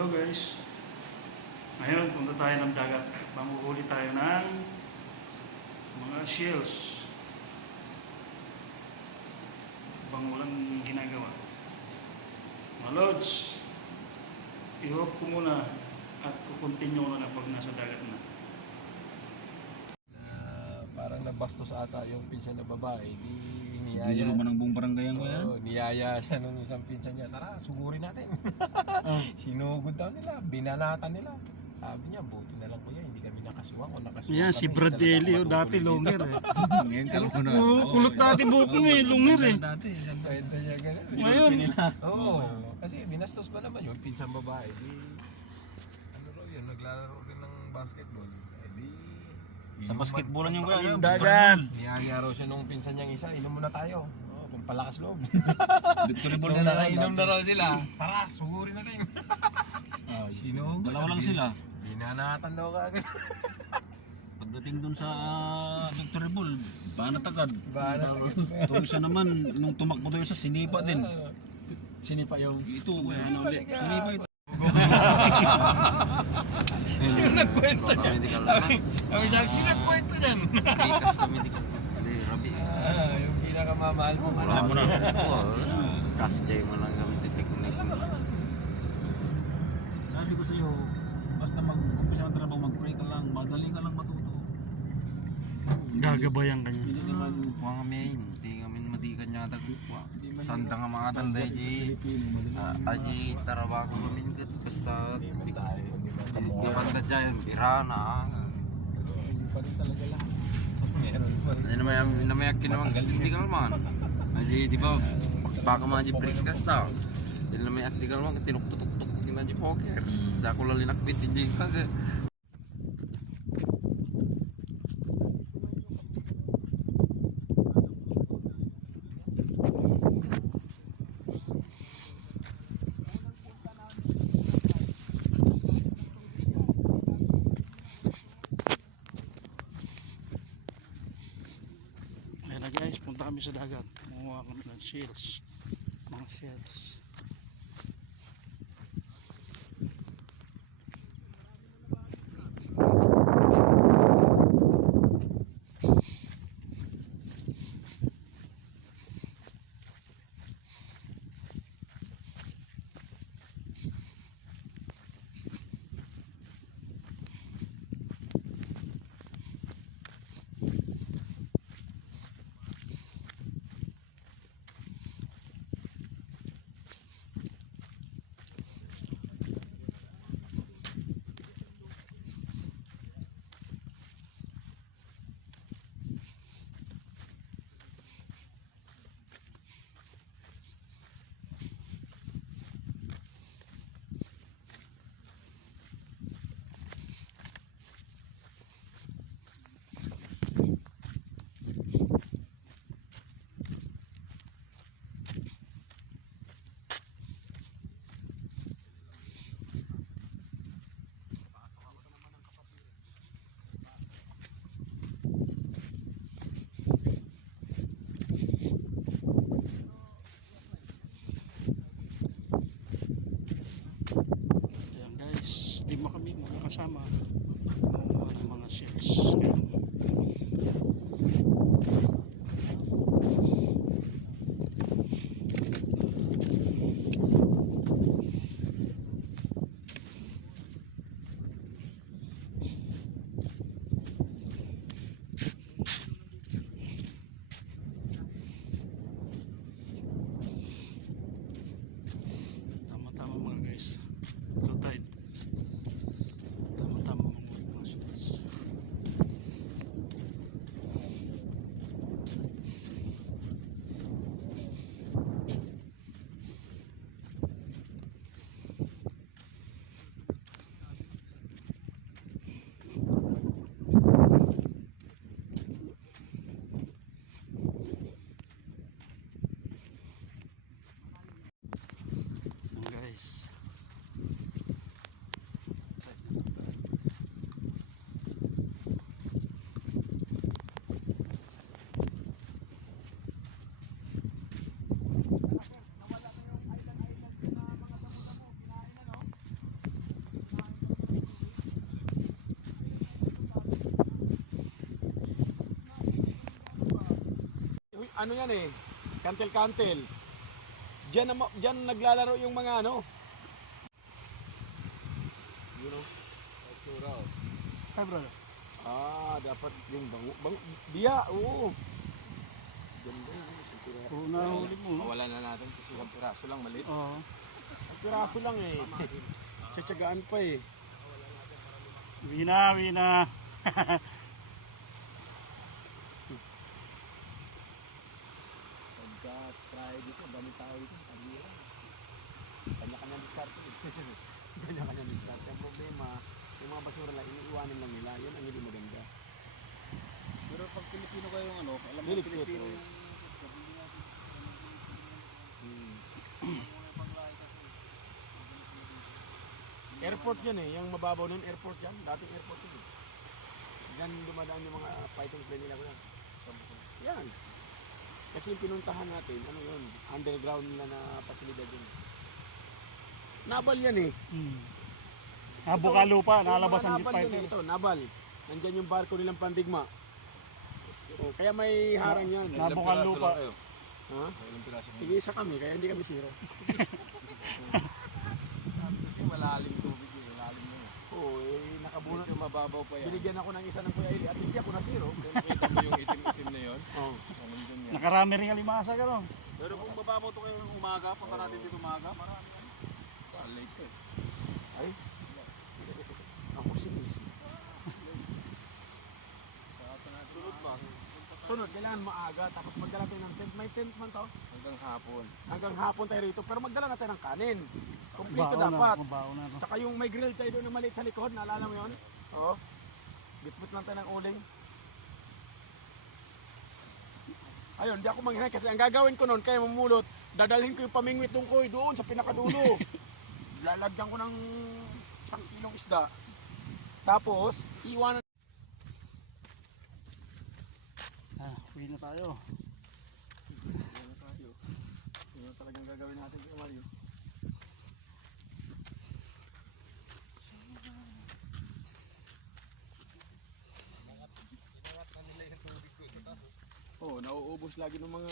Hello guys, ngayon punta tayo ng dagat. Manguhuli tayo ng mga shells. Bang walang ginagawa. Mga lods, i-hook ko muna at kukontinue ko na pag nasa dagat na. Parang nabastos ata yung pinsan na babae. Hindi Niyaya. naman ang buong barangay ko yan. Niyaya siya nung isang pinsan niya. Tara, sugurin natin. Sinugod daw nila, binanatan nila. Sabi niya, buti na lang kuya, hindi kami nakasuwang o nakasuwang Yan, si Brad Daly, dati longer eh. Ngayon ka lang na. Kulot dati buko mo eh, longer eh. Dati. Kwenta niya ganun. Ngayon, Oo, kasi binastos ba naman yun, pinsan babae. Di, ano raw yun, naglalaro rin ng basketball. Sa basketballan yung kuya. dagat. Niyaya raw siya nung pinsan niyang isa, inom muna tayo. Kung palakas loob. Victory ball Nung na nakainom na raw sila, tara, sugurin na kayo. Sinugod. Dalawa lang sila. Binanatan daw ka agad. Pagdating dun sa Victory Ball, banat agad. Banat agad. Itong isa naman, nung tumakbo tayo sa sinipa din. Sinipa yung Ito, kaya na ulit. Sinipa ito. Sino nagkwento niya? Kami sabi, sino nagkwento niyan? Bikas kami di Rabi. Yung pinakamamahal mo. Alam mo na. Kas jay mo lang kami titiknik mo. Sabi ko sa'yo, basta mag-umpisa ng trabaho, mag-pray ka lang, madali ka lang matuto. gagabayan kanya. Hindi naman Kuha kami, hindi kami madikan niya tagkukwa. Sanda nga mga tanday di aji tarabago kami kat basta kapanda dyan, birana. Hindi pa rin talaga lahat. Meron pa rin. Ano naman yung kinawag, hindi ka naman. Aji, di ba, baka mga aji breaks ka sta. Hindi naman yung aktikal naman, tinuktutuk-tuk, kina aji poker. Sa ako lalinakbit, hindi ka. Ayan na guys, punta kami sa dagat. Manguha kami ng shells. Mga shells. Ayan guys, lima kami mga kasama. Manguha ng mga shells. Tama-tama mga guys. Low tide. Tama-tama manguha ng mga shells. ano yan eh, kantel-kantel. Diyan naglalaro yung mga ano. You know, tsura. Ay, brother. Dapat yung biya, oo. Ganda yun. Oo, nahuli mo. Mawala na natin kasi ang piraso lang maliit. Oo. Ang piraso lang eh. Tsatsagaan pa eh. Wina, wina. Pagka try dito, dami tao dito. Kanya-kanyang diskarte eh. Kanya-kanyang diskarte. Ang problema, yung mga basura lang, iniiwanan lang nila. Yun ang hindi maganda. Pero pag Pilipino kayo yung ano, alam mo Delikado. Pilipino yung Airport yan eh, yung mababaw nun, airport yan. Dating airport yun eh. Diyan dumadaan yung mga fighting plane nila ko yan. Yan. Kasi yung pinuntahan natin, ano yun, underground na pasilidad yun. Nabal yan eh. Bukalo pa, Yung nalabas mga ang nabal yun eh. Ito, nabal. Nandyan yung barko nilang Pandigma. Oh, kaya may harang yan. Nabukalo pa. Ha? Tig-isa kami, kaya hindi kami zero. kasi malalim tubig eh, malalim yun. Oo, nakabunot. Medyo mababaw pa yan. Binigyan ako ng isa ng Kuya Eli. At least di ako na zero. Kita mo yung itim-itim na yun. Oo. Nandun yan. Nakarami rin alimasa ka ron. Pero kung mababaw to kayo umaga, punta natin dito umaga, marami yan. Late eh. Ay. Ako sinis. Sunod ba? Sunod, kailangan maaga. Tapos magdala tayo ng tent. May tent man to. Hanggang hapon. Hanggang hapon tayo rito. Pero magdala na tayo ng kanin. Kompleto Baon dapat. na, baon na. No? Tsaka yung may grill tayo doon na maliit sa likod. Naalala mo yun? Oo. Bitbit lang tayo ng uling. Ayun, di ako manghinay kasi ang gagawin ko noon, kaya mamulot, dadalhin ko yung pamingwit tungkoy doon sa pinakadulo. Lalagyan ko ng 1 kilong isda. Tapos, iwanan. Uwi na tayo. Iwanan tayo. Yun ang talagang gagawin natin kay Mario. Oh, nauubos lagi ng mga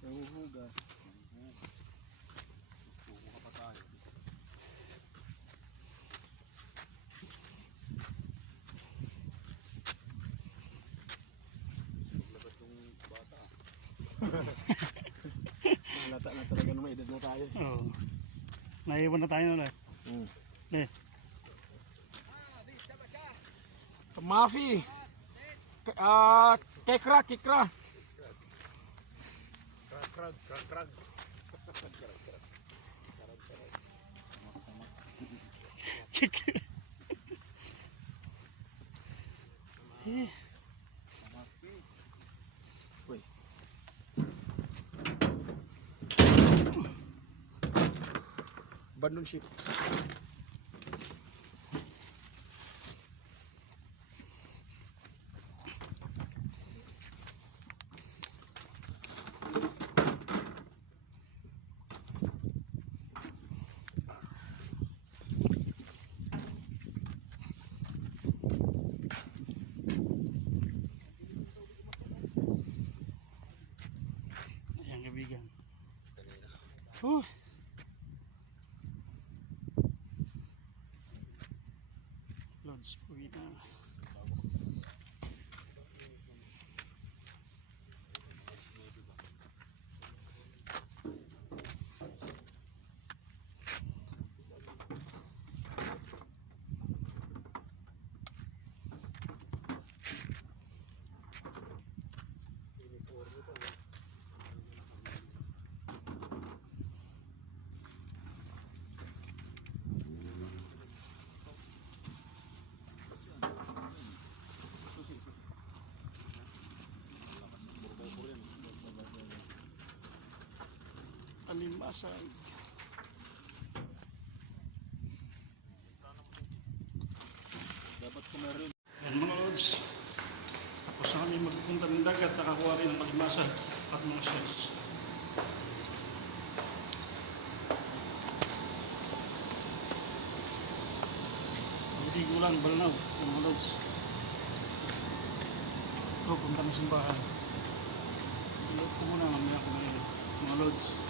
nahuhugas. Halata na talaga na may edad na tayo. Oo. Naiwan na tayo nun eh. Eh, Mafi. Kekra. Krag. Uy. Abandon ship. ayan kaibigan. Lods, uwi na. Alimasag. Dapat kung meron. Yan mga lods. Tapos na kami magpupunta ng dagat, nakakuha rin ng alimasag at mga shells. Hindi ko lang Balan, Balanaw, mga lods. Ito, punta na simbahan. Ilot ko muna, mamaya ko ngayon. Mga lods.